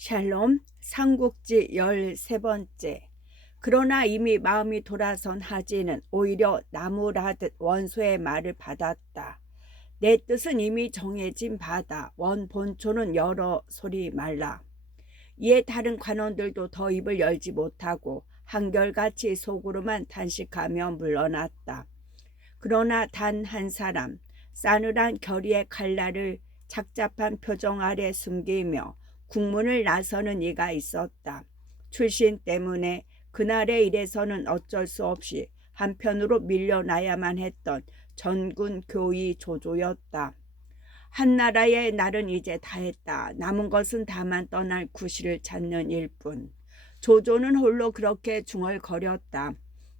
샬롬 삼국지 13번째. 그러나 이미 마음이 돌아선 하진은 오히려 나무라듯 원소의 말을 받았다. 내 뜻은 이미 정해진 바다. 원 본초는 여러 소리 말라. 이에 다른 관원들도 더 입을 열지 못하고 한결같이 속으로만 탄식하며 물러났다. 그러나 단 한 사람, 싸늘한 결의의 칼날을 착잡한 표정 아래 숨기며 국문을 나서는 이가 있었다. 출신 때문에 그날의 일에서는 어쩔 수 없이 한편으로 밀려나야만 했던 전군 교의 조조였다. 한나라의 날은 이제 다했다. 남은 것은 다만 떠날 구실을 찾는 일뿐. 조조는 홀로 그렇게 중얼거렸다.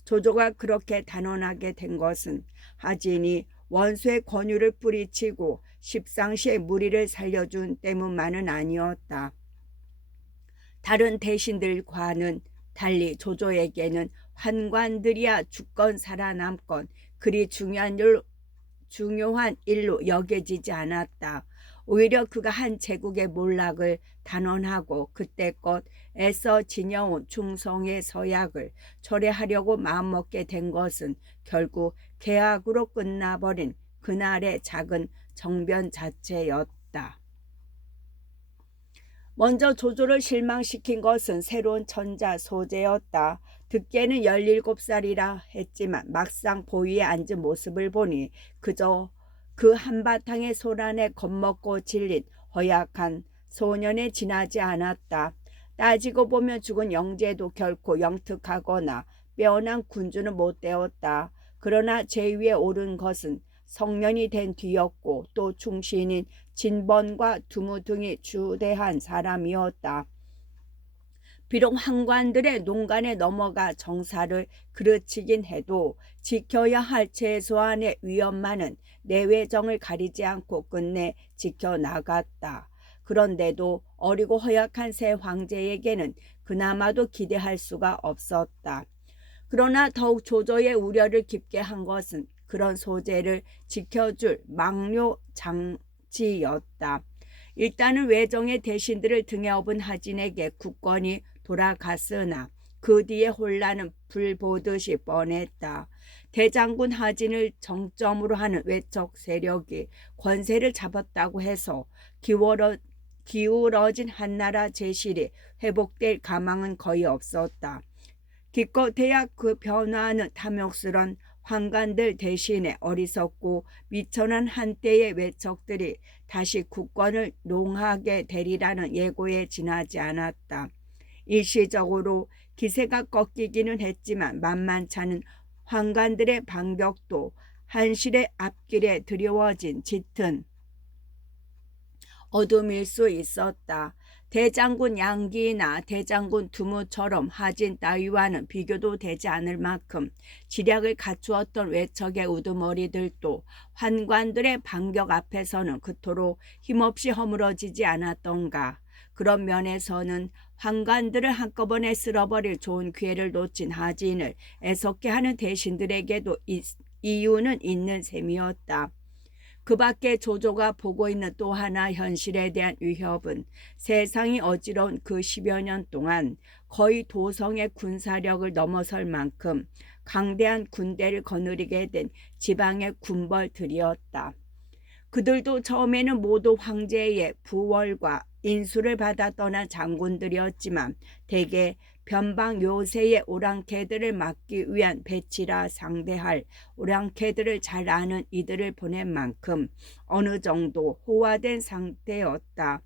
조조가 그렇게 단언하게 된 것은 하진이 원수의 권유를 뿌리치고 십상시의 무리를 살려준 때문만은 아니었다. 다른 대신들과는 달리 조조에게는 환관들이야 죽건 살아남건 그리 중요한 일로 여겨지지 않았다. 오히려 그가 한 제국의 몰락을 단언하고 그때껏 애써 지녀온 충성의 서약을 철회하려고 마음먹게 된 것은 결국 계약으로 끝나버린 그날의 작은 정변 자체였다. 먼저 조조를 실망시킨 것은 새로운 천자 소재였다. 듣기에는 17살이라 했지만 막상 보위에 앉은 모습을 보니 그저 그 한바탕의 소란에 겁먹고 질린 허약한 소년에 지나지 않았다. 따지고 보면 죽은 영제도 결코 영특하거나 빼어난 군주는 못 되었다. 그러나 제위에 오른 것은 성년이 된 뒤였고 또 충신인 진번과 두무 등이 주대한 사람이었다. 비록 한관들의 농간에 넘어가 정사를 그르치긴 해도 지켜야 할 최소한의 위엄만은 내외정을 가리지 않고 끝내 지켜나갔다. 그런데도 어리고 허약한 새 황제에게는 그나마도 기대할 수가 없었다. 그러나 더욱 조조의 우려를 깊게 한 것은 그런 소재를 지켜줄 망료 장치였다. 일단은 외정의 대신들을 등에 업은 하진에게 국권이 돌아갔으나 그 뒤에 혼란은 불 보듯이 뻔했다. 대장군 하진을 정점으로 하는 외척 세력이 권세를 잡았다고 해서 기울어진 한나라 제실이 회복될 가망은 거의 없었다. 기껏해야 그 변화하는 탐욕스런 황관들 대신에 어리석고 미천한 한때의 외척들이 다시 국권을 농하게 되리라는 예고에 지나지 않았다. 일시적으로 기세가 꺾이기는 했지만 만만찮은 황관들의 반격도 한실의 앞길에 드리워진 짙은 어둠일 수 있었다. 대장군 양기나 대장군 두무처럼 하진 따위와는 비교도 되지 않을 만큼 지략을 갖추었던 외척의 우두머리들도 환관들의 반격 앞에서는 그토록 힘없이 허물어지지 않았던가. 그런 면에서는 환관들을 한꺼번에 쓸어버릴 좋은 기회를 놓친 하진을 애석게 하는 대신들에게도 이유는 있는 셈이었다. 그 밖에 조조가 보고 있는 또 하나 현실에 대한 위협은 세상이 어지러운 그 10여 년 동안 거의 도성의 군사력을 넘어설 만큼 강대한 군대를 거느리게 된 지방의 군벌들이었다. 그들도 처음에는 모두 황제의 부월과 인수를 받아 떠난 장군들이었지만 대개 변방 요새의 오랑캐들을 막기 위한 배치라 상대할 오랑캐들을 잘 아는 이들을 보낸 만큼 어느 정도 호화된 상태였다.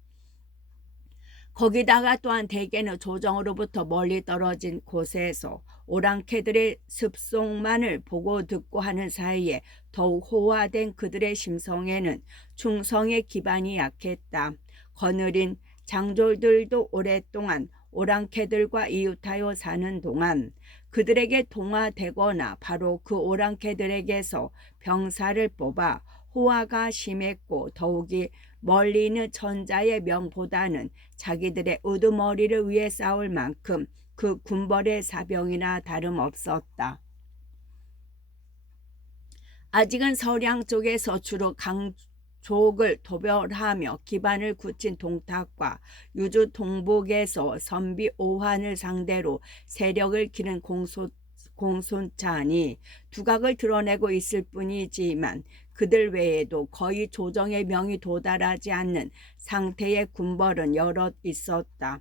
거기다가 또한 대개는 조정으로부터 멀리 떨어진 곳에서 오랑캐들의 습송만을 보고 듣고 하는 사이에 더욱 호화된 그들의 심성에는 충성의 기반이 약했다. 거느린 장졸들도 오랫동안 오랑캐들과 이웃하여 사는 동안 그들에게 동화되거나 바로 그 오랑캐들에게서 병사를 뽑아 호화가 심했고 더욱이 멀리 있는 천자의 명보다는 자기들의 우두머리를 위해 싸울 만큼 그 군벌의 사병이나 다름없었다. 아직은 서량 쪽에서 주로 족을 도별하며 기반을 굳힌 동탁과 유주 동북에서 선비 오한을 상대로 세력을 기른 공손찬이 두각을 드러내고 있을 뿐이지만 그들 외에도 거의 조정의 명이 도달하지 않는 상태의 군벌은 여럿 있었다.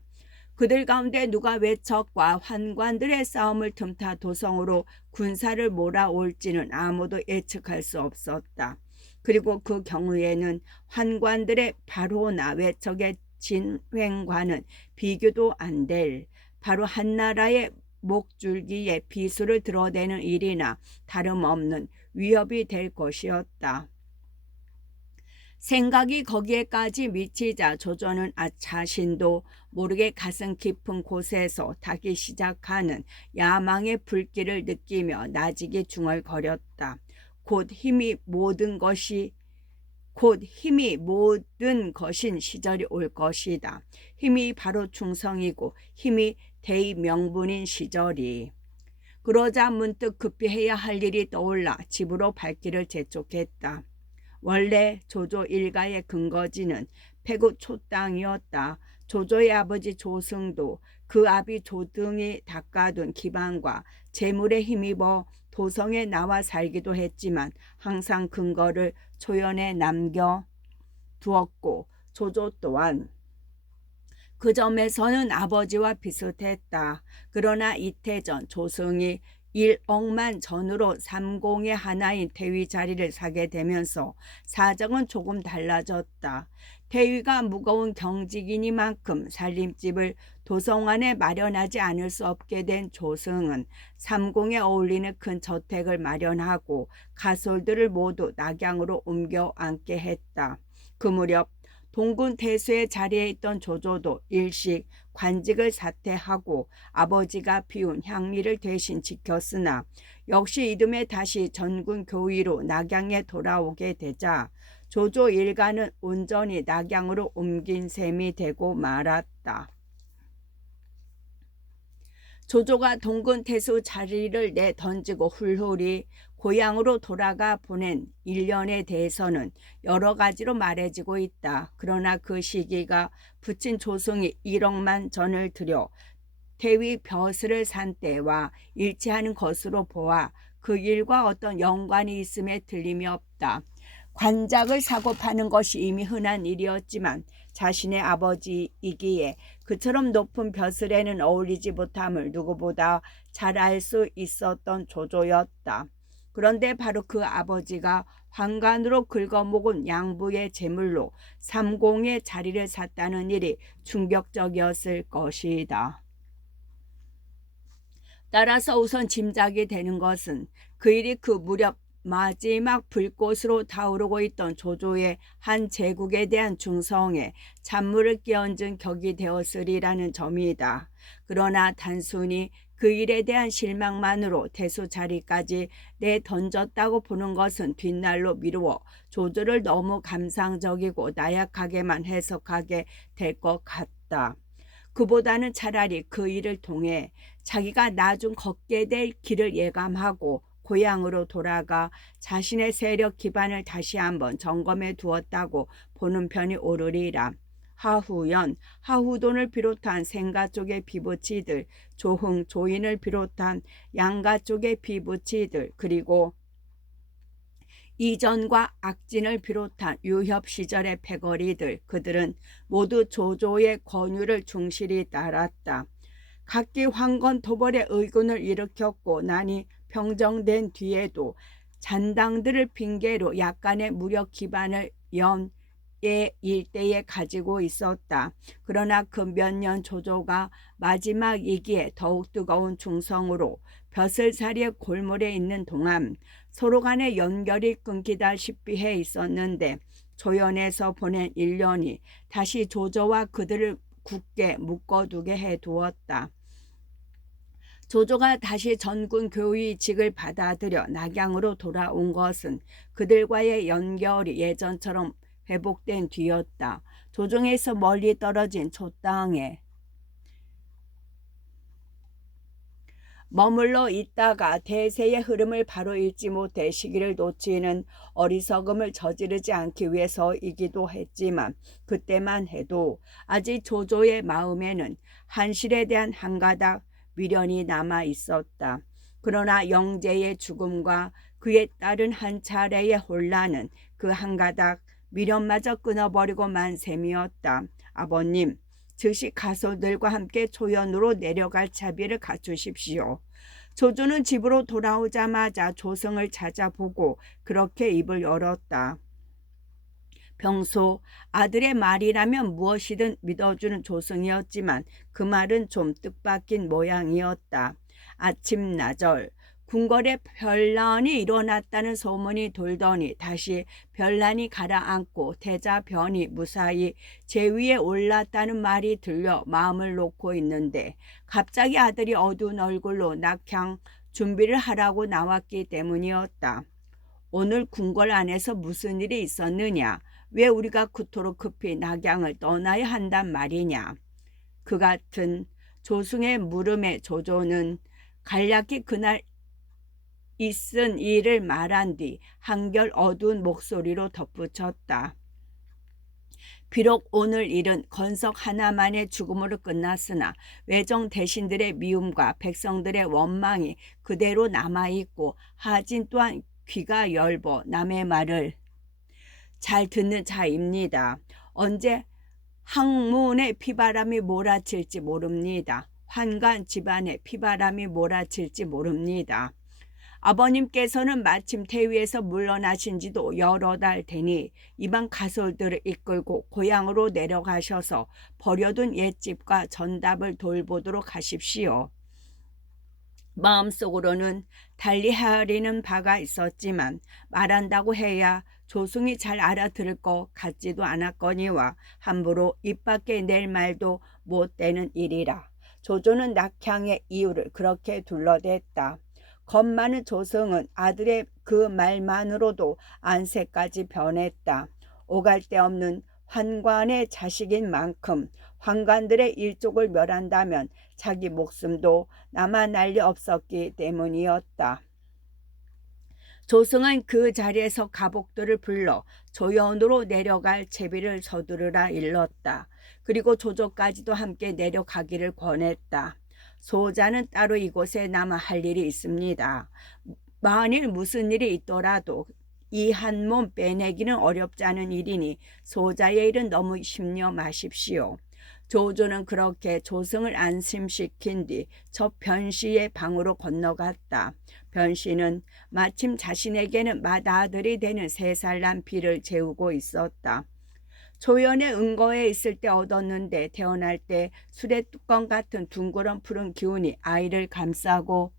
그들 가운데 누가 외척과 환관들의 싸움을 틈타 도성으로 군사를 몰아올지는 아무도 예측할 수 없었다. 그리고 그 경우에는 환관들의 바로나 외척의 진횡과는 비교도 안 될 바로 한나라의 목줄기에 비수를 드러내는 일이나 다름없는 위협이 될 것이었다. 생각이 거기에까지 미치자 조조는 자신도 모르게 가슴 깊은 곳에서 타기 시작하는 야망의 불길을 느끼며 나직이 중얼거렸다. 곧 힘이 모든 것인 시절이 올 것이다. 힘이 바로 충성이고 힘이 대의 명분인 시절이. 그러자 문득 급히 해야 할 일이 떠올라 집으로 발길을 재촉했다. 원래 조조 일가의 근거지는 패구 초땅이었다. 조조의 아버지 조승도 그 아비 조등이 닦아둔 기반과 재물에 힘입어 도성에 나와 살기도 했지만 항상 근거를 초연에 남겨두었고 조조 또한 그 점에서는 아버지와 비슷했다. 그러나 이태전 조승이 1억만 전으로 삼공의 하나인 태위 자리를 사게 되면서 사정은 조금 달라졌다. 태위가 무거운 경직이니만큼 살림집을 도성 안에 마련하지 않을 수 없게 된 조승은 삼공에 어울리는 큰 저택을 마련하고 가솔들을 모두 낙양으로 옮겨 앉게 했다. 그 무렵 동군 태수의 자리에 있던 조조도 일식 관직을 사퇴하고 아버지가 피운 향리를 대신 지켰으나 역시 이듬해 다시 전군 교위로 낙양에 돌아오게 되자 조조 일가는 온전히 낙양으로 옮긴 셈이 되고 말았다. 조조가 동군 태수 자리를 내던지고 훌훌히 고향으로 돌아가 보낸 1년에 대해서는 여러 가지로 말해지고 있다. 그러나 그 시기가 부친 조승이 1억만 전을 들여 태위 벼슬을 산 때와 일치하는 것으로 보아 그 일과 어떤 연관이 있음에 틀림이 없다. 관작을 사고 파는 것이 이미 흔한 일이었지만 자신의 아버지이기에 그처럼 높은 벼슬에는 어울리지 못함을 누구보다 잘 알 수 있었던 조조였다. 그런데 바로 그 아버지가 환관으로 긁어먹은 양부의 재물로 삼공의 자리를 샀다는 일이 충격적이었을 것이다. 따라서 우선 짐작이 되는 것은 그 일이 그 무렵 마지막 불꽃으로 타오르고 있던 조조의 한 제국에 대한 중성에 찬물을 끼얹은 격이 되었으리라는 점이다. 그러나 단순히 그 일에 대한 실망만으로 태수 자리까지 내던졌다고 보는 것은 뒷날로 미루어 조조를 너무 감상적이고 나약하게만 해석하게 될 것 같다. 그보다는 차라리 그 일을 통해 자기가 나중 걷게 될 길을 예감하고 고향으로 돌아가 자신의 세력 기반을 다시 한번 점검해 두었다고 보는 편이 옳으리라. 하후연, 하후돈을 비롯한 생가 쪽의 비부치들, 조흥, 조인을 비롯한 양가 쪽의 비부치들, 그리고 이전과 악진을 비롯한 유협 시절의 패거리들, 그들은 모두 조조의 권유를 충실히 따랐다. 각기 황건 토벌의 의군을 일으켰고 나니 평정된 뒤에도 잔당들을 핑계로 약간의 무력 기반을 일대에 가지고 있었다. 그러나 그 몇 년 조조가 마지막이기에 더욱 뜨거운 충성으로 벼슬살이의 골몰에 있는 동안 서로 간의 연결이 끊기다시피 해 있었는데 조연에서 보낸 1년이 다시 조조와 그들을 굳게 묶어두게 해두었다. 조조가 다시 전군 교위직을 받아들여 낙양으로 돌아온 것은 그들과의 연결이 예전처럼 회복된 뒤였다. 조정에서 멀리 떨어진 초 땅에 머물러 있다가 대세의 흐름을 바로 읽지 못해 시기를 놓치는 어리석음을 저지르지 않기 위해서이기도 했지만 그때만 해도 아직 조조의 마음에는 한실에 대한 한 가닥 미련이 남아 있었다. 그러나 영재의 죽음과 그에 따른 한 차례의 혼란은 그 한 가닥 미련마저 끊어버리고 만 셈이었다. 아버님, 즉시 가솔들과 함께 초연으로 내려갈 차비를 갖추십시오. 조조는 집으로 돌아오자마자 조승을 찾아보고 그렇게 입을 열었다. 평소 아들의 말이라면 무엇이든 믿어주는 조승이었지만 그 말은 좀 뜻밖인 모양이었다. 아침나절 궁궐에 변란이 일어났다는 소문이 돌더니 다시 변란이 가라앉고 태자변이 무사히 제위에 올랐다는 말이 들려 마음을 놓고 있는데 갑자기 아들이 어두운 얼굴로 낙향 준비를 하라고 나왔기 때문이었다. 오늘 궁궐 안에서 무슨 일이 있었느냐? 왜 우리가 그토록 급히 낙양을 떠나야 한단 말이냐? 그 같은 조승의 물음에 조조는 간략히 그날 있은 일을 말한 뒤 한결 어두운 목소리로 덧붙였다. 비록 오늘 일은 건석 하나만의 죽음으로 끝났으나 외정 대신들의 미움과 백성들의 원망이 그대로 남아있고 하진 또한 귀가 열보 남의 말을 잘 듣는 자입니다. 언제 항문에 피바람이 몰아칠지 모릅니다. 환관 집안에 피바람이 몰아칠지 모릅니다. 아버님께서는 마침 태위에서 물러나신 지도 여러 달 되니 이방 가솔들을 이끌고 고향으로 내려가셔서 버려둔 옛집과 전답을 돌보도록 하십시오. 마음속으로는 달리 헤아리는 바가 있었지만 말한다고 해야 조승이 잘 알아들을 것 같지도 않았거니와 함부로 입 밖에 낼 말도 못 되는 일이라 조조는 낙향의 이유를 그렇게 둘러댔다. 겁 많은 조승은 아들의 그 말만으로도 안색까지 변했다. 오갈 데 없는 환관의 자식인 만큼 환관들의 일족을 멸한다면 자기 목숨도 남아 날리 없었기 때문이었다. 조승은 그 자리에서 가복들을 불러 조연으로 내려갈 채비를 서두르라 일렀다. 그리고 조조까지도 함께 내려가기를 권했다. 소자는 따로 이곳에 남아 할 일이 있습니다. 만일 무슨 일이 있더라도 이 한 몸 빼내기는 어렵지 않은 일이니 소자의 일은 너무 심려 마십시오. 조조는 그렇게 조승을 안심시킨 뒤 저 변씨의 방으로 건너갔다. 변씨는 마침 자신에게는 맏아들이 되는 3살 난 비를 재우고 있었다. 조연의 은거에 있을 때 얻었는데 태어날 때 술의 뚜껑 같은 둥그런 푸른 기운이 아이를 감싸고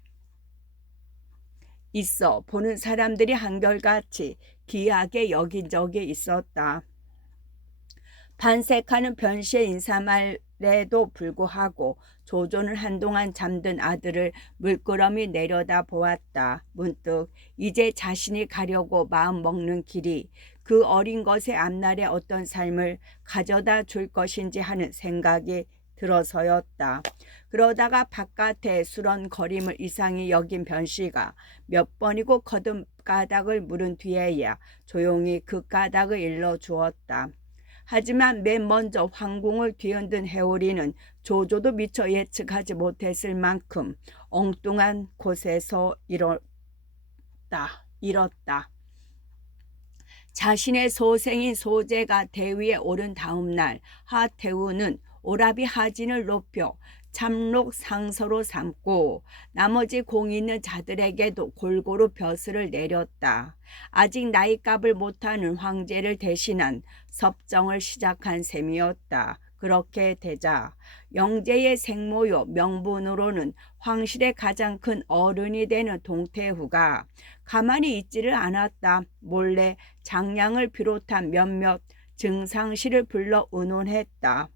있어 보는 사람들이 한결같이 귀하게 여긴 적이 있었다. 반색하는 변씨의 인사말에도 불구하고 조조는 한동안 잠든 아들을 물끄러미 내려다 보았다. 문득 이제 자신이 가려고 마음 먹는 길이 그 어린 것의 앞날에 어떤 삶을 가져다 줄 것인지 하는 생각이 들어서였다. 그러다가 바깥에 수런거림을 이상히 여긴 변씨가 몇 번이고 거듭 까닭을 물은 뒤에야 조용히 그 까닭을 일러주었다. 하지만 맨 먼저 황궁을 뒤흔든 해오리는 조조도 미처 예측하지 못했을 만큼 엉뚱한 곳에서 잃었다. 자신의 소생인 소재가 대위에 오른 다음 날 하태우는 오라비 하진을 높여 참록 상서로 삼고 나머지 공이 있는 자들에게도 골고루 벼슬을 내렸다. 아직 나이값을 못하는 황제를 대신한 섭정을 시작한 셈이었다. 그렇게 되자 영제의 생모요 명분으로는 황실의 가장 큰 어른이 되는 동태후가 가만히 있지를 않았다. 몰래 장량을 비롯한 몇몇 증상실을 불러 의논했다.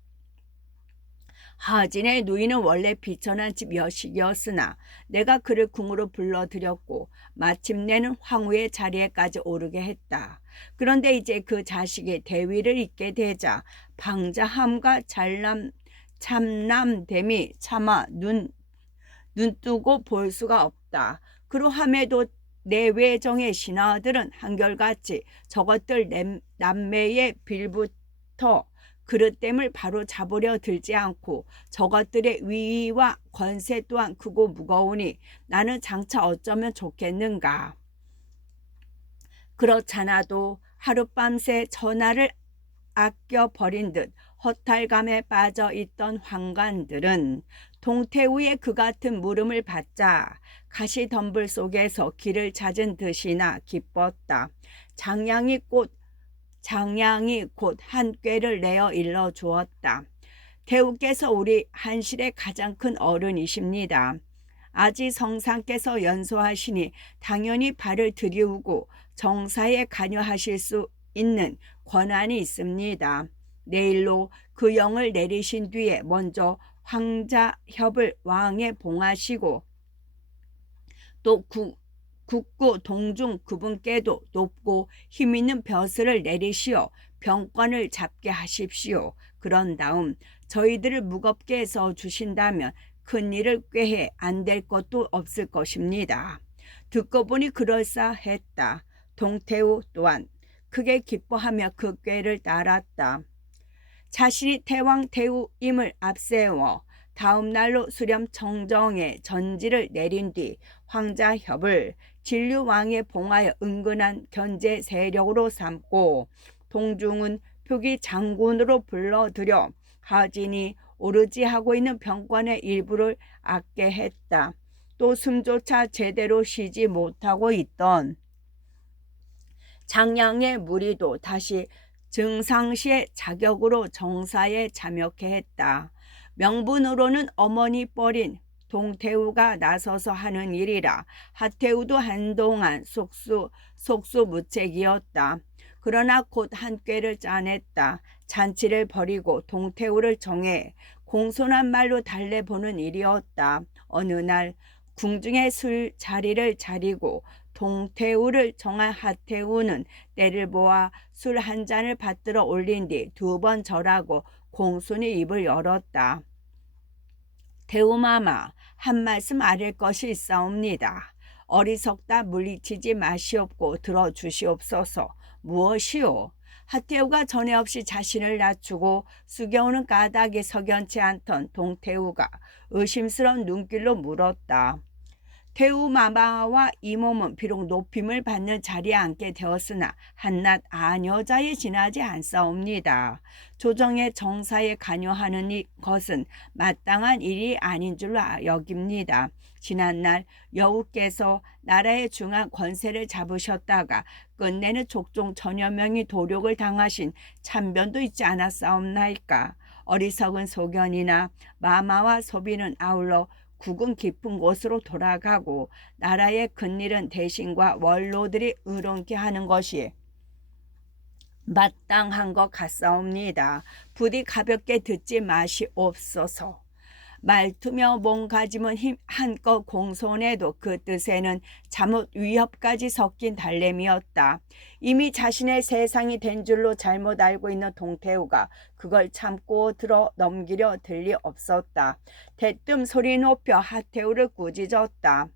하진의 누이는 원래 비천한 집 여식이었으나 내가 그를 궁으로 불러들였고 마침내는 황후의 자리에까지 오르게 했다. 그런데 이제 그 자식이 대위를 잇게 되자 방자함과 참남됨이 차마 눈뜨고 볼 수가 없다. 그러함에도 내 외정의 신하들은 한결같이 저것들 남매의 빌부터 그릇됨을 바로 잡으려 들지 않고 저것들의 위위와 권세 또한 크고 무거우니 나는 장차 어쩌면 좋겠는가. 그렇잖아도 하룻밤새 전하를 아껴버린 듯 허탈감에 빠져 있던 환관들은 동태우의 그 같은 물음을 받자 가시덤불 속에서 길을 찾은 듯이나 기뻤다. 장량이 곧 한 꾀를 내어 일러 주었다. 태우께서 우리 한실의 가장 큰 어른이십니다. 아지 성상께서 연소하시니 당연히 발을 들이우고 정사에 관여하실 수 있는 권한이 있습니다. 내일로 그 영을 내리신 뒤에 먼저 황자협을 왕에 봉하시고 또 국구 동중 그분께도 높고 힘있는 벼슬을 내리시어 병권을 잡게 하십시오. 그런 다음 저희들을 무겁게 해서 주신다면 큰일을 꾀해 안 될 것도 없을 것입니다. 듣고 보니 그럴싸했다. 동태우 또한 크게 기뻐하며 그 꾀를 따랐다. 자신이 태왕태우임을 앞세워 다음 날로 수렴 청정에 전지를 내린 뒤 황자협을 진류왕에 봉하여 은근한 견제 세력으로 삼고 동중은 표기 장군으로 불러들여 하진이 오르지 하고 있는 병권의 일부를 악게 했다. 또 숨조차 제대로 쉬지 못하고 있던 장량의 무리도 다시 증상시의 자격으로 정사에 참여케 했다. 명분으로는 어머니 뻘인 동태우가 나서서 하는 일이라 하태우도 한동안 속수무책이었다. 그러나 곧 한 꾀를 짜냈다. 잔치를 벌이고 동태우를 정해 공손한 말로 달래보는 일이었다. 어느 날 궁중에 술 자리를 차리고 동태우를 정한 하태우는 때를 보아 술 한 잔을 받들어 올린 뒤 2번 절하고 공손히 입을 열었다. 태우마마, 한 말씀 아랠 것이 있사옵니다. 어리석다 물리치지 마시옵고 들어주시옵소서. 무엇이오? 하태우가 전에 없이 자신을 낮추고 숙여오는 까닭에 석연치 않던 동태우가 의심스러운 눈길로 물었다. 태우마마와 이 몸은 비록 높임을 받는 자리에 앉게 되었으나 한낱 아녀자에 지나지 않사옵니다. 조정의 정사에 관여하는 것은 마땅한 일이 아닌 줄로 여깁니다. 지난날 여우께서 나라의 중한 권세를 잡으셨다가 끝내는 족종 천여 명이 도륙을 당하신 참변도 있지 않았사옵나이까. 어리석은 소견이나 마마와 소비는 아울러 국은 깊은 곳으로 돌아가고 나라의 큰일은 대신과 원로들이 의논케 하는 것이 마땅한 것 같사옵니다. 부디 가볍게 듣지 마시옵소서. 말투며 몸가짐은 한껏 공손해도 그 뜻에는 잘못 위협까지 섞인 달램이었다. 이미 자신의 세상이 된 줄로 잘못 알고 있는 동태우가 그걸 참고 들어 넘기려 들 리 없었다. 대뜸 소리 높여 하태우를 꾸짖었다.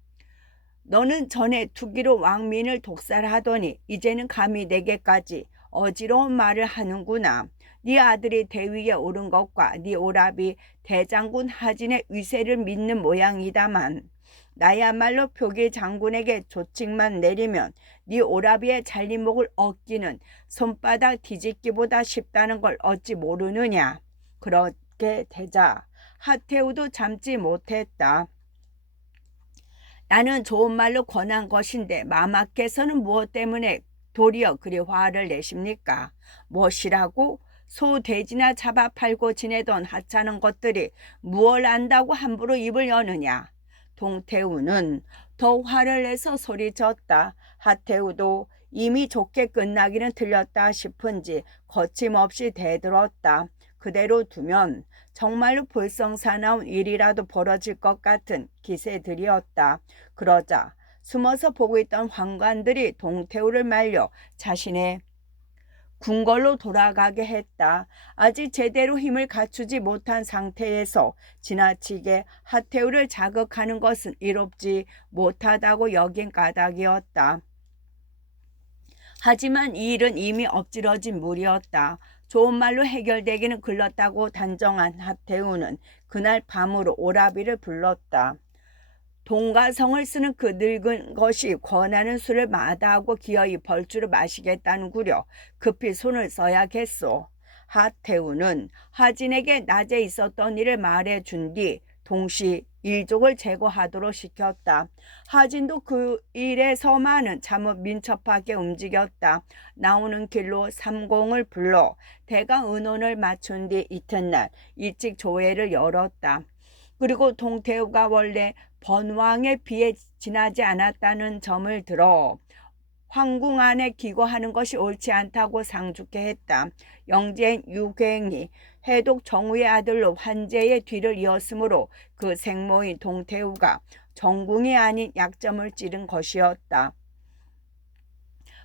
너는 전에 투기로 왕민을 독살하더니 이제는 감히 내게까지 어지러운 말을 하는구나. 네 아들이 대위에 오른 것과 네 오랍이 대장군 하진의 위세를 믿는 모양이다만 나야말로 표기 장군에게 조칙만 내리면 네 오라비의 잘림목을 얻기는 손바닥 뒤집기보다 쉽다는 걸 어찌 모르느냐. 그렇게 되자 하태우도 참지 못했다. 나는 좋은 말로 권한 것인데 마마께서는 무엇 때문에 도리어 그리 화를 내십니까? 무엇이라고? 소 돼지나 잡아 팔고 지내던 하찮은 것들이 무얼 안다고 함부로 입을 여느냐. 동태우는 더 화를 내서 소리쳤다. 하태우도 이미 좋게 끝나기는 들렸다 싶은지 거침없이 대들었다. 그대로 두면 정말로 불성사나운 일이라도 벌어질 것 같은 기세들이었다. 그러자 숨어서 보고 있던 환관들이 동태우를 말려 자신의 궁궐로 돌아가게 했다. 아직 제대로 힘을 갖추지 못한 상태에서 지나치게 하태우를 자극하는 것은 이롭지 못하다고 여긴 까닭이었다. 하지만 이 일은 이미 엎질러진 물이었다. 좋은 말로 해결되기는 글렀다고 단정한 하태우는 그날 밤으로 오라비를 불렀다. 동가성을 쓰는 그 늙은 것이 권하는 술을 마다하고 기어이 벌주로 마시겠다는구려. 급히 손을 써야겠소. 하태우는 하진에게 낮에 있었던 일을 말해준 뒤 동시 일족을 제거하도록 시켰다. 하진도 그 일에서만은 참으 민첩하게 움직였다. 나오는 길로 삼공을 불러 대강 의논을 마친 뒤 이튿날 일찍 조회를 열었다. 그리고 동태우가 원래 번왕에 비해 지나지 않았다는 점을 들어 황궁 안에 기거하는 것이 옳지 않다고 상죽게 했다. 영재인 유괴행이 해독 정우의 아들로 환제의 뒤를 이었으므로 그 생모인 동태우가 정궁이 아닌 약점을 찌른 것이었다.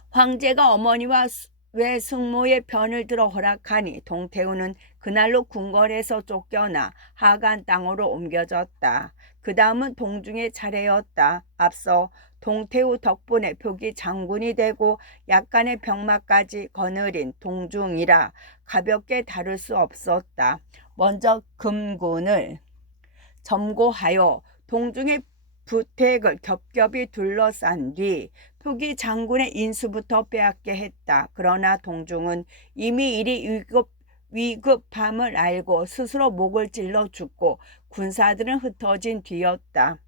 황제가 어머니와 외숙모의 편을 들어 허락하니 동태우는 그날로 궁궐에서 쫓겨나 하간 땅으로 옮겨졌다. 그 다음은 동중의 차례였다. 앞서 동태우 덕분에 표기 장군이 되고 약간의 병마까지 거느린 동중이라 가볍게 다룰 수 없었다. 먼저 금군을 점거하여 동중의 부택을 겹겹이 둘러싼 뒤 표기 장군의 인수부터 빼앗게 했다. 그러나 동중은 이미 일이 위급함을 알고 스스로 목을 찔러 죽고 군사들은 흩어진 뒤였다.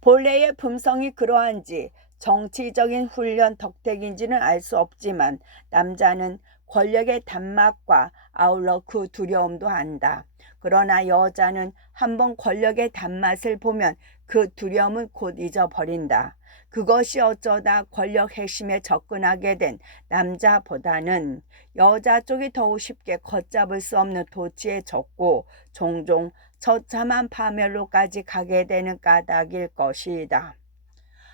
본래의 품성이 그러한지 정치적인 훈련 덕택인지는 알 수 없지만 남자는 권력의 단맛과 아울러 그 두려움도 안다. 그러나 여자는 한번 권력의 단맛을 보면 그 두려움은 곧 잊어버린다. 그것이 어쩌다 권력 핵심에 접근하게 된 남자보다는 여자 쪽이 더욱 쉽게 걷잡을 수 없는 도취에 젖고 종종 처참한 파멸로까지 가게 되는 까닭일 것이다.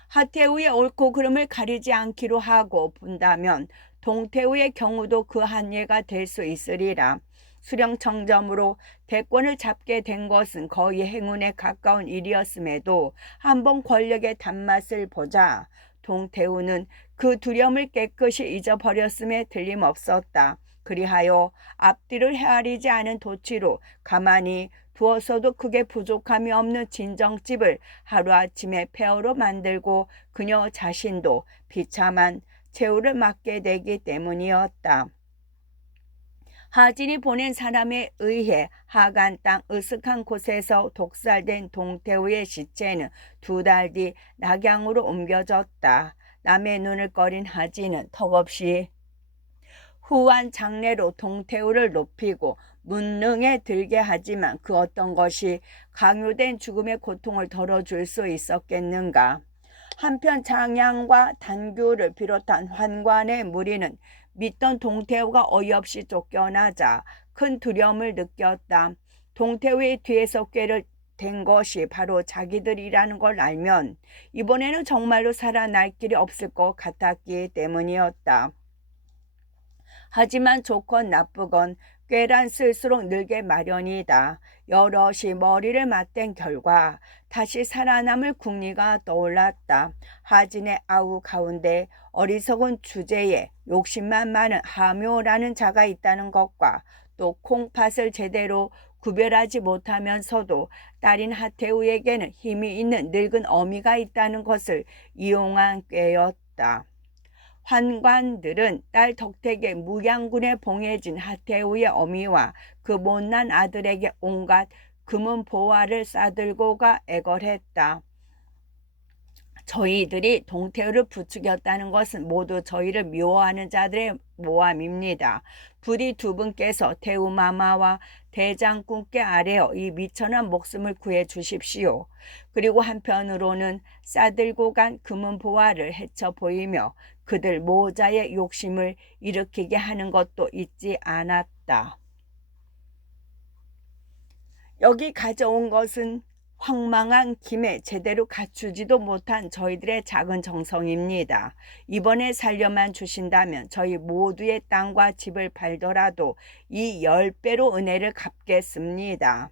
하태우의 옳고 그름을 가리지 않기로 하고 본다면 동태우의 경우도 그 한 예가 될 수 있으리라. 수령청점으로 대권을 잡게 된 것은 거의 행운에 가까운 일이었음에도 한번 권력의 단맛을 보자 동태우는 그 두려움을 깨끗이 잊어버렸음에 틀림없었다. 그리하여 앞뒤를 헤아리지 않은 도취로 가만히 두어서도 크게 부족함이 없는 진정집을 하루아침에 폐허로 만들고 그녀 자신도 비참한 최후를 맞게 되기 때문이었다. 하진이 보낸 사람에 의해 하간 땅 으슥한 곳에서 독살된 동태우의 시체는 2달 뒤 낙양으로 옮겨졌다. 남의 눈을 꺼린 하진은 턱없이 후한 장례로 동태우를 높이고 문능에 들게 하지만 그 어떤 것이 강요된 죽음의 고통을 덜어줄 수 있었겠는가. 한편 장양과 단규를 비롯한 환관의 무리는 믿던 동태우가 어이없이 쫓겨나자 큰 두려움을 느꼈다. 동태우의 뒤에서 꾀를 댄 것이 바로 자기들이라는 걸 알면 이번에는 정말로 살아날 길이 없을 것 같았기 때문이었다. 하지만 좋건 나쁘건 꾀란 쓸수록 늘게 마련이다. 여럿이 머리를 맞댄 결과 다시 살아남을 궁리가 떠올랐다. 하진의 아우 가운데 어리석은 주제에 욕심만 많은 하묘라는 자가 있다는 것과 또 콩팥을 제대로 구별하지 못하면서도 딸인 하태우에게는 힘이 있는 늙은 어미가 있다는 것을 이용한 꾀였다. 환관들은 딸 덕택의 무양군에 봉해진 하태우의 어미와 그 못난 아들에게 온갖 금은 보화를 싸들고 가 애걸했다. 저희들이 동태우를 부추겼다는 것은 모두 저희를 미워하는 자들의 모함입니다. 부디 두 분께서 태우마마와 대장군께 아뢰어 이 미천한 목숨을 구해 주십시오. 그리고 한편으로는 싸들고 간 금은 보화를 헤쳐 보이며 그들 모자의 욕심을 일으키게 하는 것도 잊지 않았다. 여기 가져온 것은 황망한 김에 제대로 갖추지도 못한 저희들의 작은 정성입니다. 이번에 살려만 주신다면 저희 모두의 땅과 집을 팔더라도 이 10배로 은혜를 갚겠습니다.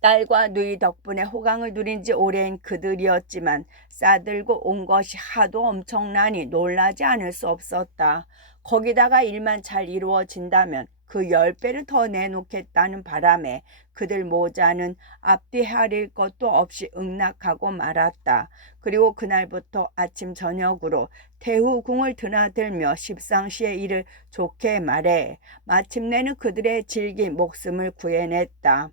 딸과 누이 덕분에 호강을 누린 지 오래인 그들이었지만 싸들고 온 것이 하도 엄청나니 놀라지 않을 수 없었다. 거기다가 일만 잘 이루어진다면 그 10배를 더 내놓겠다는 바람에 그들 모자는 앞뒤 헤아릴 것도 없이 응낙하고 말았다. 그리고 그날부터 아침 저녁으로 태후궁을 드나들며 십상시의 일을 좋게 말해 마침내는 그들의 질긴 목숨을 구해냈다.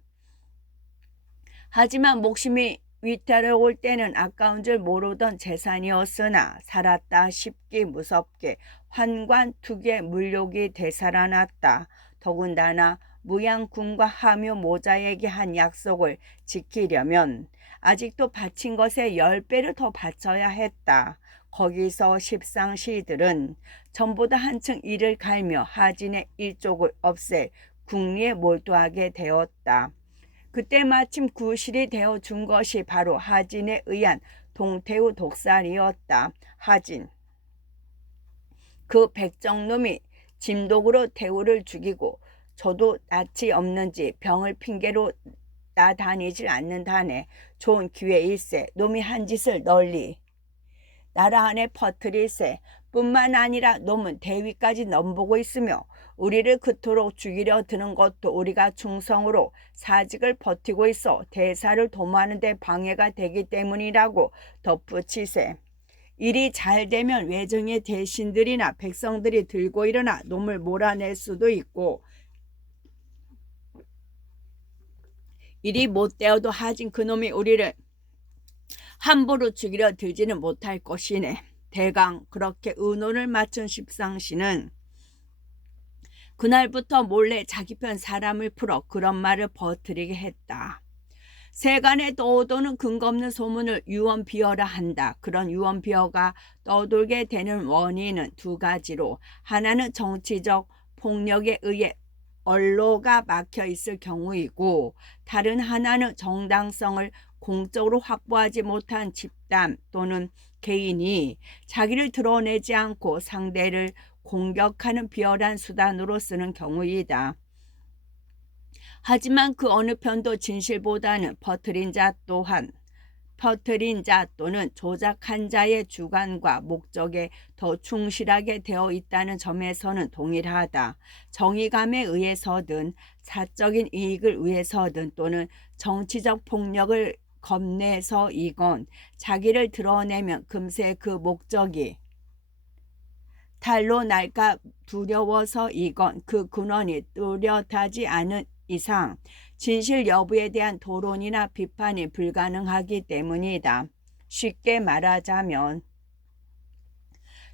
하지만 목숨이 위태로울 때는 아까운 줄 모르던 재산이었으나 살았다 싶기 무섭게 환관투기의 물욕이 되살아났다. 더군다나 무양군과 하묘 모자에게 한 약속을 지키려면 아직도 바친 것의 10배를 더 바쳐야 했다. 거기서 십상시들은 전보다 한층 이를 갈며 하진의 일족을 없앨 궁리에 몰두하게 되었다. 그때 마침 구실이 되어 준 것이 바로 하진에 의한 동태우 독살이었다. 하진, 그 백정놈이 짐독으로 태우를 죽이고 저도 낯이 없는지 병을 핑계로 나다니질 않는다네. 좋은 기회일세. 놈이 한 짓을 널리 나라 안에 퍼뜨릴세. 뿐만 아니라 놈은 대위까지 넘보고 있으며 우리를 그토록 죽이려 드는 것도 우리가 충성으로 사직을 버티고 있어 대사를 도모하는 데 방해가 되기 때문이라고 덧붙이세. 일이 잘 되면 외정의 대신들이나 백성들이 들고 일어나 놈을 몰아낼 수도 있고, 일이 못되어도 하진 그놈이 우리를 함부로 죽이려 들지는 못할 것이네. 대강 그렇게 의논을 맞춘 십상시는 그날부터 몰래 자기 편 사람을 풀어 그런 말을 퍼뜨리게 했다. 세간에 떠도는 근거 없는 소문을 유언비어라 한다. 그런 유언비어가 떠돌게 되는 원인은 두 가지로, 하나는 정치적 폭력에 의해 언로가 막혀 있을 경우이고, 다른 하나는 정당성을 공적으로 확보하지 못한 집단 또는 개인이 자기를 드러내지 않고 상대를 공격하는 비열한 수단으로 쓰는 경우이다. 하지만 그 어느 편도 진실보다는 퍼뜨린 자 또는 조작한 자의 주관과 목적에 더 충실하게 되어 있다는 점에서는 동일하다. 정의감에 의해서든 사적인 이익을 위해서든 또는 정치적 폭력을 겁내서이건 자기를 드러내면 금세 그 목적이 탈로 날까 두려워서이건 그 근원이 뚜렷하지 않은 이상 진실 여부에 대한 토론이나 비판이 불가능하기 때문이다. 쉽게 말하자면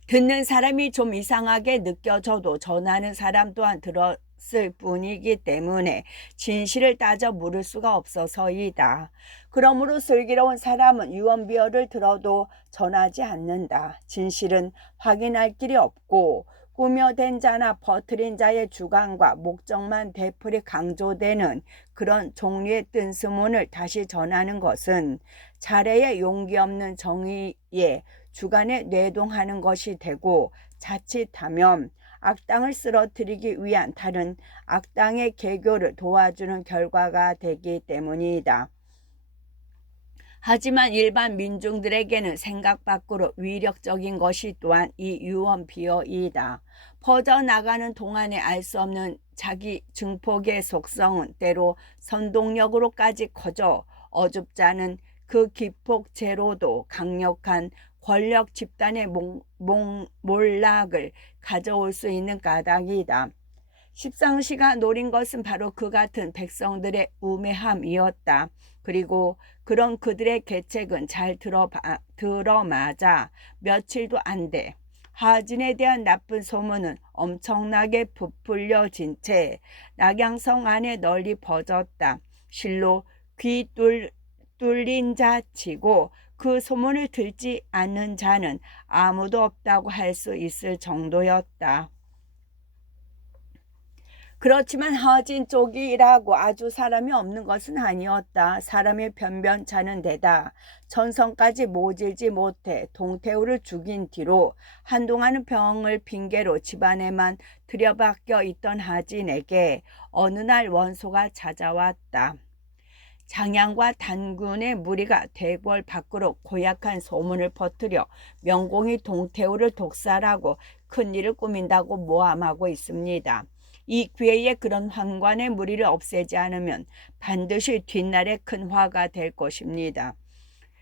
듣는 사람이 좀 이상하게 느껴져도 전하는 사람 또한 들었을 뿐이기 때문에 진실을 따져 물을 수가 없어서이다. 그러므로 슬기로운 사람은 유언비어를 들어도 전하지 않는다. 진실은 확인할 길이 없고 꾸며댄 자나 퍼뜨린 자의 주관과 목적만 되풀이 강조되는 그런 종류의 뜬수문을 다시 전하는 것은 자래의 용기 없는 정의에 주관에 뇌동하는 것이 되고, 자칫하면 악당을 쓰러뜨리기 위한 다른 악당의 계교를 도와주는 결과가 되기 때문이다. 하지만 일반 민중들에게는 생각 밖으로 위력적인 것이 또한 이 유언비어이다. 퍼져나가는 동안에 알 수 없는 자기 증폭의 속성은 때로 선동력으로까지 커져 어줍잖은 그 기폭제로도 강력한 권력 집단의 몰락을 가져올 수 있는 까닭이다. 십상시가 노린 것은 바로 그 같은 백성들의 우매함이었다. 그리고 그런 그들의 계책은 잘 들어맞아 며칠도 안 돼 하진에 대한 나쁜 소문은 엄청나게 부풀려진 채 낙양성 안에 널리 퍼졌다. 실로 귀 뚫린 자 치고 그 소문을 듣지 않는 자는 아무도 없다고 할 수 있을 정도였다. 그렇지만 하진 쪽이라고 아주 사람이 없는 것은 아니었다. 사람이 변변찮은 데다 전성까지 모질지 못해 동태우를 죽인 뒤로 한동안은 병을 핑계로 집안에만 들여박혀 있던 하진에게 어느 날 원소가 찾아왔다. 장양과 단군의 무리가 대궐 밖으로 고약한 소문을 퍼뜨려 명공이 동태우를 독살하고 큰일을 꾸민다고 모함하고 있습니다. 이 기회에 그런 환관의 무리를 없애지 않으면 반드시 뒷날에 큰 화가 될 것입니다.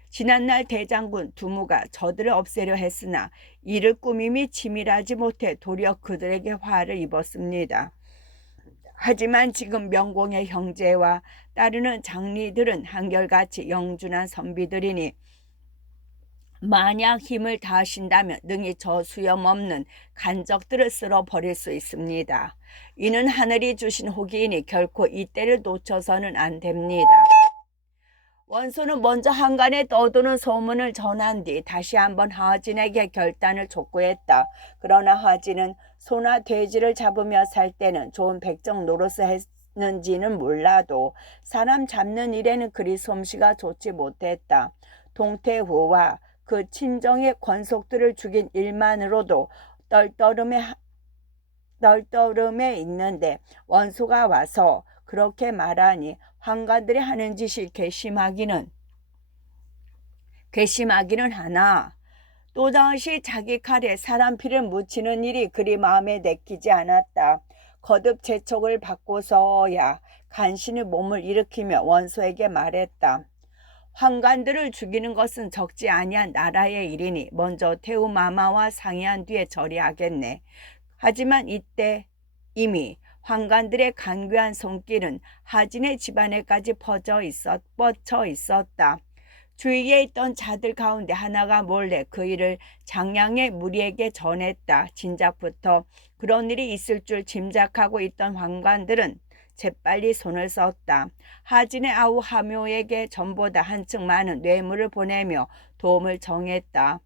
지난날 대장군 두무가 저들을 없애려 했으나 이를 꾸밈이 치밀하지 못해 도리어 그들에게 화를 입었습니다. 하지만 지금 명공의 형제와 따르는 장리들은 한결같이 영준한 선비들이니 만약 힘을 다하신다면 능히 저 수염없는 간적들을 쓸어버릴 수 있습니다. 이는 하늘이 주신 호기이니 결코 이때를 놓쳐서는 안 됩니다. 원소는 먼저 한간에 떠도는 소문을 전한 뒤 다시 한번 하진에게 결단을 촉구했다. 그러나 하진은 소나 돼지를 잡으며 살 때는 좋은 백정 노릇을 했는지는 몰라도 사람 잡는 일에는 그리 솜씨가 좋지 못했다. 동태후와 그 친정의 권속들을 죽인 일만으로도 널떠름에 있는데 원소가 와서 그렇게 말하니 환관들이 하는 짓이 괘씸하기는 하나 또다시 자기 칼에 사람 피를 묻히는 일이 그리 마음에 내키지 않았다. 거듭 재촉을 받고서야 간신히 몸을 일으키며 원소에게 말했다. 환관들을 죽이는 것은 적지 아니한 나라의 일이니 먼저 태우마마와 상의한 뒤에 처리하겠네. 하지만 이때 이미 환관들의 간교한 손길은 하진의 집안에까지 뻗쳐 있었다. 주위에 있던 자들 가운데 하나가 몰래 그 일을 장양의 무리에게 전했다. 진작부터 그런 일이 있을 줄 짐작하고 있던 환관들은 재빨리 손을 썼다. 하진의 아우 하묘에게 전보다 한층 많은 뇌물을 보내며 도움을 청했다.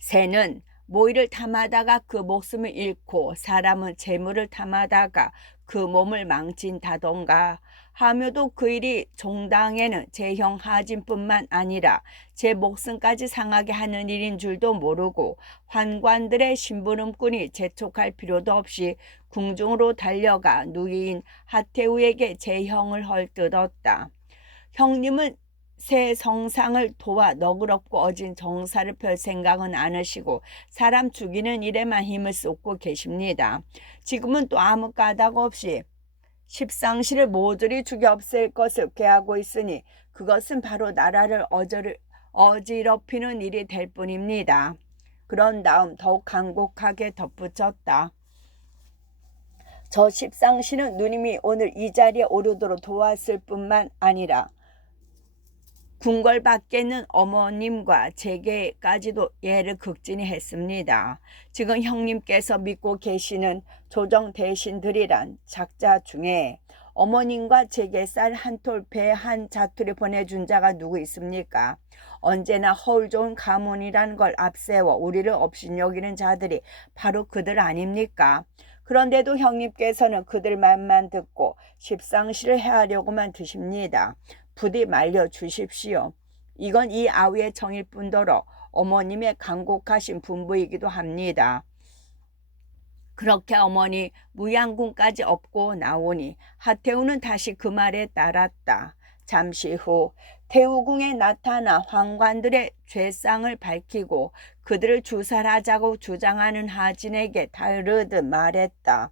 새는 모이를 탐하다가 그 목숨을 잃고 사람은 재물을 탐하다가 그 몸을 망친다던가 하묘도 그 일이 종당에는 제 형 하진뿐만 아니라 제 목숨까지 상하게 하는 일인 줄도 모르고 환관들의 심부름꾼이 재촉할 필요도 없이 궁중으로 달려가 누이인 하태우에게 제 형을 헐뜯었다. 형님은 새 성상을 도와 너그럽고 어진 정사를 펼 생각은 않으시고 사람 죽이는 일에만 힘을 쏟고 계십니다. 지금은 또 아무 까닭 없이 십상시를 모조리 죽여 없앨 것을 계하고 있으니 그것은 바로 나라를 어지럽히는 일이 될 뿐입니다. 그런 다음 더욱 간곡하게 덧붙였다. 저 십상시는 누님이 오늘 이 자리에 오르도록 도왔을 뿐만 아니라 궁궐 밖에 있는 어머님과 제게까지도 예를 극진히 했습니다. 지금 형님께서 믿고 계시는 조정 대신들이란 작자 중에 어머님과 제게 쌀 한 톨 배 한 자투리 보내준 자가 누구 있습니까? 언제나 허울 좋은 가문이란 걸 앞세워 우리를 업신여기는 자들이 바로 그들 아닙니까? 그런데도 형님께서는 그들 말만 듣고 십상시를 해하려고만 드십니다. 부디 말려주십시오. 이건 이 아우의 정일 뿐더러 어머님의 간곡하신 분부이기도 합니다. 그렇게 어머니 무양궁까지 업고 나오니 하태우는 다시 그 말에 따랐다. 잠시 후 태우궁에 나타나 환관들의 죄상을 밝히고 그들을 주살하자고 주장하는 하진에게 다르듯 말했다.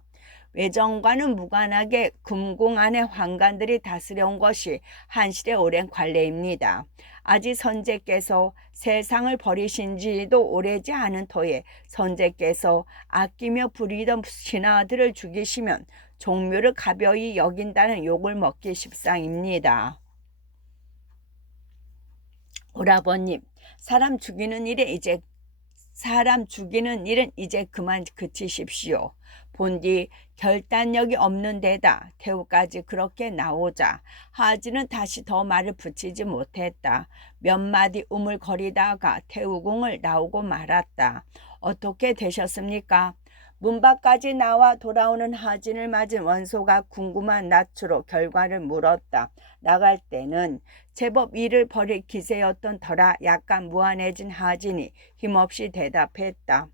외정과는 무관하게 금궁 안에 환관들이 다스려온 것이 한실의 오랜 관례입니다. 아직 선제께서 세상을 버리신 지도 오래지 않은 터에 선제께서 아끼며 부리던 신하들을 죽이시면 종묘를 가벼이 여긴다는 욕을 먹기 십상입니다. 오라버님, 사람 죽이는 일은 이제 그만 그치십시오. 본디 결단력이 없는 데다 태우까지 그렇게 나오자 하진은 다시 더 말을 붙이지 못했다. 몇 마디 우물거리다가 태우궁을 나오고 말았다. 어떻게 되셨습니까? 문 밖까지 나와 돌아오는 하진을 맞은 원소가 궁금한 낯으로 결과를 물었다. 나갈 때는 제법 일을 벌일 기세였던 터라 약간 무안해진 하진이 힘없이 대답했다.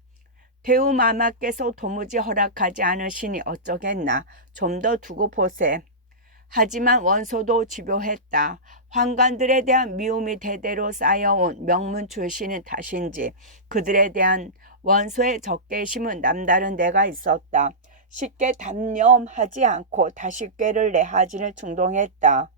대우마마께서 도무지 허락하지 않으시니 어쩌겠나. 좀 더 두고 보세. 하지만 원소도 집요했다. 환관들에 대한 미움이 대대로 쌓여온 명문 출신인 탓인지 그들에 대한 원소의 적개심은 남다른 데가 있었다. 쉽게 단념하지 않고 다시 꾀를 내 하진을 충동했다.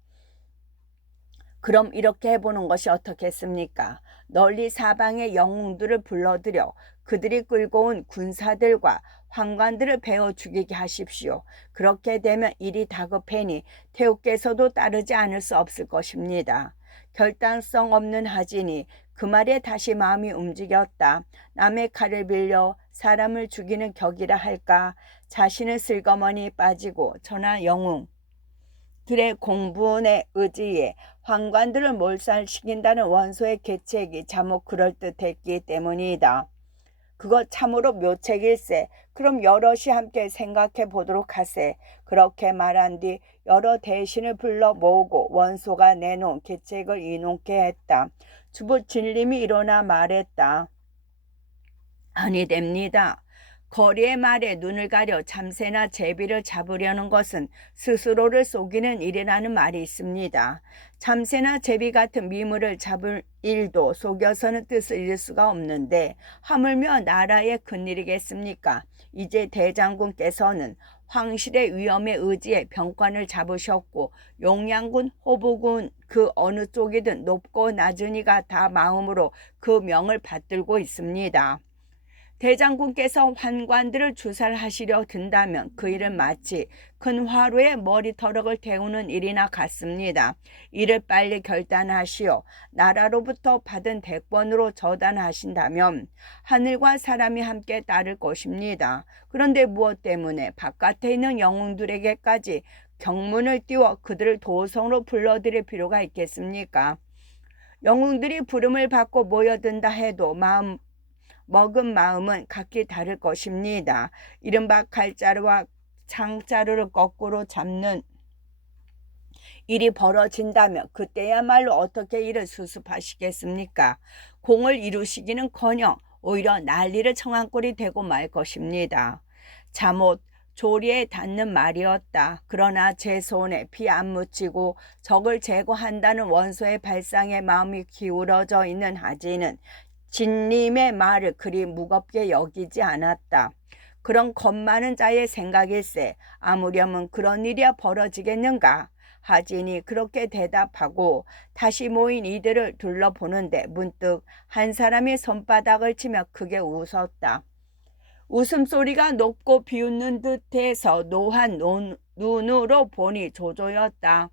그럼 이렇게 해보는 것이 어떻겠습니까? 널리 사방의 영웅들을 불러들여 그들이 끌고 온 군사들과 환관들을 베어 죽이게 하십시오. 그렇게 되면 일이 다급해니 태우께서도 따르지 않을 수 없을 것입니다. 결단성 없는 하진이 그 말에 다시 마음이 움직였다. 남의 칼을 빌려 사람을 죽이는 격이라 할까? 자신은 슬그머니 빠지고 천하 영웅 들의 공분에 의지에 환관들을 몰살시킨다는 원소의 계책이 참으로 그럴듯했기 때문이다. 그것 참으로 묘책일세. 그럼 여럿이 함께 생각해 보도록 하세. 그렇게 말한 뒤 여러 대신을 불러 모으고 원소가 내놓은 계책을 인용케 했다. 주부 진림이 일어나 말했다. 아니 됩니다. 거리의 말에 눈을 가려 참새나 제비를 잡으려는 것은 스스로를 속이는 일이라는 말이 있습니다. 참새나 제비 같은 미물을 잡을 일도 속여서는 뜻을 잃을 수가 없는데 하물며 나라의 큰일이겠습니까? 이제 대장군께서는 황실의 위험에 의지해 병관을 잡으셨고 용양군, 호부군 그 어느 쪽이든 높고 낮은 이가 다 마음으로 그 명을 받들고 있습니다. 대장군께서 환관들을 주살하시려 든다면 그 일은 마치 큰 화로에 머리터럭을 태우는 일이나 같습니다. 이를 빨리 결단하시어 나라로부터 받은 대권으로 저단하신다면 하늘과 사람이 함께 따를 것입니다. 그런데 무엇 때문에 바깥에 있는 영웅들에게까지 경문을 띄워 그들을 도성으로 불러들일 필요가 있겠습니까? 영웅들이 부름을 받고 모여든다 해도 먹은 마음은 각기 다를 것입니다. 이른바 칼자루와 창자루를 거꾸로 잡는 일이 벌어진다면 그때야말로 어떻게 일을 수습하시겠습니까? 공을 이루시기는커녕 오히려 난리를 청한 꼴이 되고 말 것입니다. 잠옷 조리에 닿는 말이었다. 그러나 제 손에 피 안 묻히고 적을 제거한다는 원소의 발상에 마음이 기울어져 있는 하진은 진림의 말을 그리 무겁게 여기지 않았다. 그런 겁 많은 자의 생각일세. 아무렴은 그런 일이야 벌어지겠는가? 하진이 그렇게 대답하고 다시 모인 이들을 둘러보는데 문득 한 사람이 손바닥을 치며 크게 웃었다. 웃음소리가 높고 비웃는 듯해서 노한 눈으로 보니 조조였다.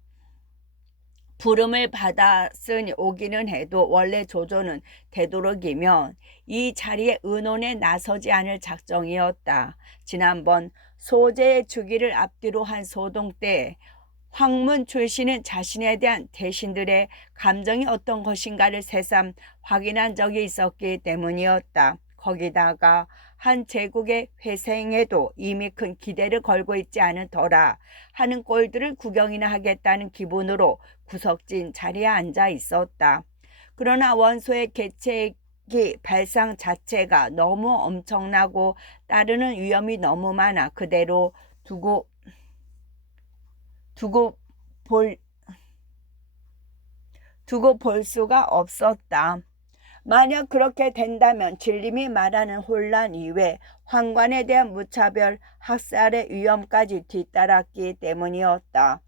부름을 받았으니 오기는 해도 원래 조조는 되도록이면 이 자리에 의논에 나서지 않을 작정이었다. 지난번 소재의 주기를 앞뒤로 한 소동 때 황문 출신은 자신에 대한 대신들의 감정이 어떤 것인가를 새삼 확인한 적이 있었기 때문이었다. 거기다가 한 제국의 회생에도 이미 큰 기대를 걸고 있지 않은 터라 하는 꼴들을 구경이나 하겠다는 기분으로 구석진 자리에 앉아 있었다. 그러나 원소의 계책이 발상 자체가 너무 엄청나고 따르는 위험이 너무 많아 그대로 두고 볼 수가 없었다. 만약 그렇게 된다면 진림이 말하는 혼란 이외 황관에 대한 무차별 학살의 위험까지 뒤따랐기 때문이었다.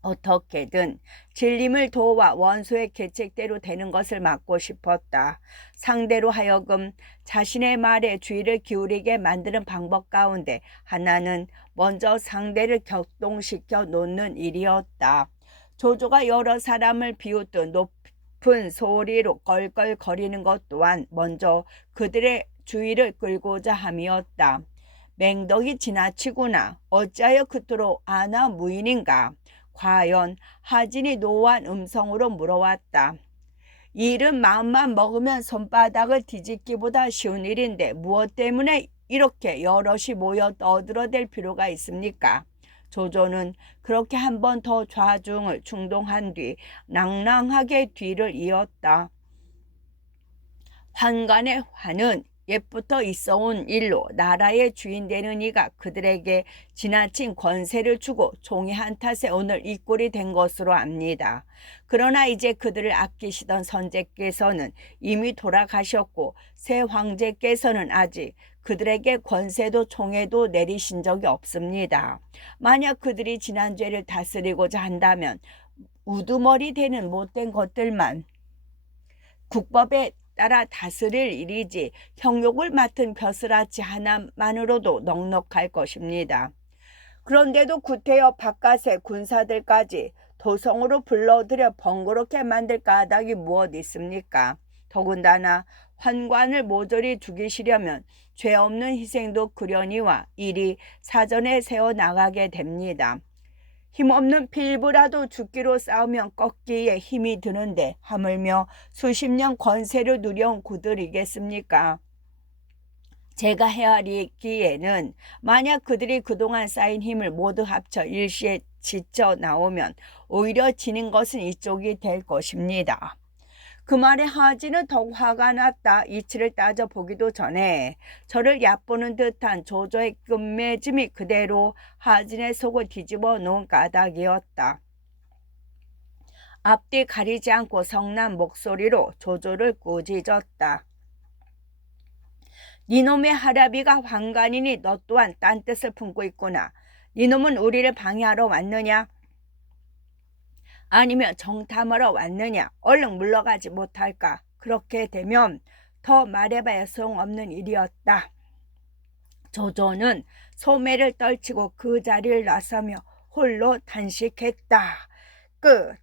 어떻게든 진림을 도와 원소의 계책대로 되는 것을 막고 싶었다. 상대로 하여금 자신의 말에 주의를 기울이게 만드는 방법 가운데 하나는 먼저 상대를 격동시켜 놓는 일이었다. 조조가 여러 사람을 비웃듯 높은 소리로 껄껄거리는 것 또한 먼저 그들의 주의를 끌고자 함이었다. 맹덕이 지나치구나. 어찌하여 그토록 아나 무인인가? 과연 하진이 노한 음성으로 물어왔다. 이 일은 마음만 먹으면 손바닥을 뒤집기보다 쉬운 일인데 무엇 때문에 이렇게 여럿이 모여 떠들어댈 필요가 있습니까? 조조는 그렇게 한 번 더 좌중을 충동한 뒤 낭랑하게 뒤를 이었다. 환관의 환은 옛부터 있어온 일로 나라의 주인 되는 이가 그들에게 지나친 권세를 주고 종이한 탓에 오늘 이 꼴이 된 것으로 압니다. 그러나 이제 그들을 아끼시던 선제께서는 이미 돌아가셨고 새 황제께서는 아직 그들에게 권세도 총애도 내리신 적이 없습니다. 만약 그들이 지난 죄를 다스리고자 한다면 우두머리 되는 못된 것들만 국법에 따라 다스릴 일이지 형욕을 맡은 벼슬아치 하나만으로도 넉넉할 것입니다. 그런데도 구태여 바깥의 군사들까지 도성으로 불러들여 번거롭게 만들 까닭이 무엇 있습니까? 더군다나 환관을 모조리 죽이시려면 죄 없는 희생도 그려니와 일이 사전에 세워나가게 됩니다. 힘없는 필부라도 죽기로 싸우면 꺾기에 힘이 드는데 하물며 수십 년 권세를 누려온 그들이겠습니까? 제가 헤아리기에는 만약 그들이 그동안 쌓인 힘을 모두 합쳐 일시에 지쳐 나오면 오히려 지는 것은 이쪽이 될 것입니다. 그 말에 하진은 더욱 화가 났다. 이치를 따져보기도 전에 저를 얕보는 듯한 조조의 끝맺음이 그대로 하진의 속을 뒤집어 놓은 까닭이었다. 앞뒤 가리지 않고 성난 목소리로 조조를 꾸짖었다. 니놈의 하라비가 환관이니 너 또한 딴 뜻을 품고 있구나. 니놈은 우리를 방해하러 왔느냐? 아니면 정탐하러 왔느냐? 얼른 물러가지 못할까? 그렇게 되면 더 말해봐야 소용없는 일이었다. 조조는 소매를 떨치고 그 자리를 나서며 홀로 탄식했다. 끝.